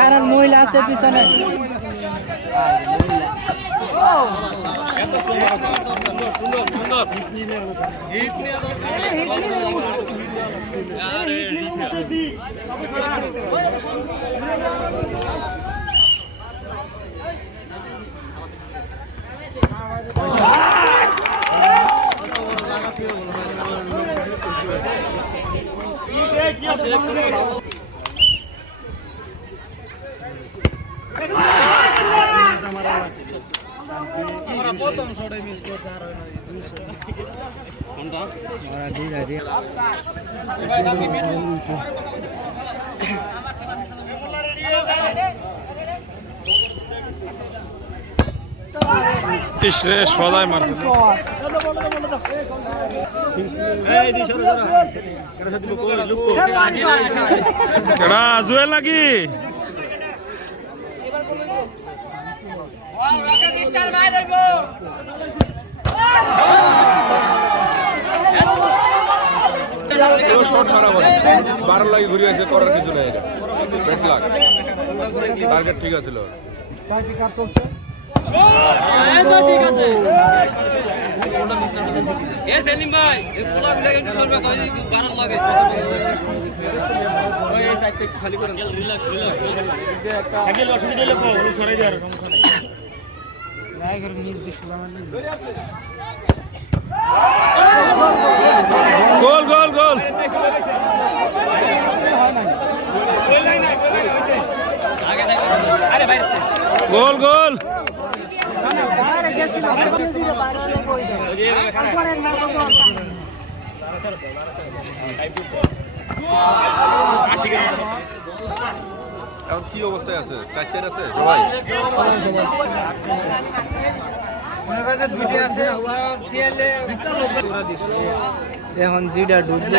কারণ মহিলা আছে পিছনে। প্রথম শটে মিস করছে আর সদাই মারছে জুয়েল নাকি শট খারাপ হয় 12 লাগে ঘুরে আছে করার কিছু নাই এটা ব্যাট লাগ টার্গেট ঠিক আছিল এ সেলিম ভাই এই পোলাগুলো একটু চলবে কই 12 লাগে ওই এই সাইডটা একটু খালি করে রিল্যাক্স থাকলে অসুবিধা হলে হলু ছড়াই দেওয়ার সমস্যা নেই রাই করে নিজ দিছিল মানে গোল গোল গোল গোল গোল এখন কি অবস্থায় আছে? 4-4 আছে সবাই? এখন জিডা ঢুকছে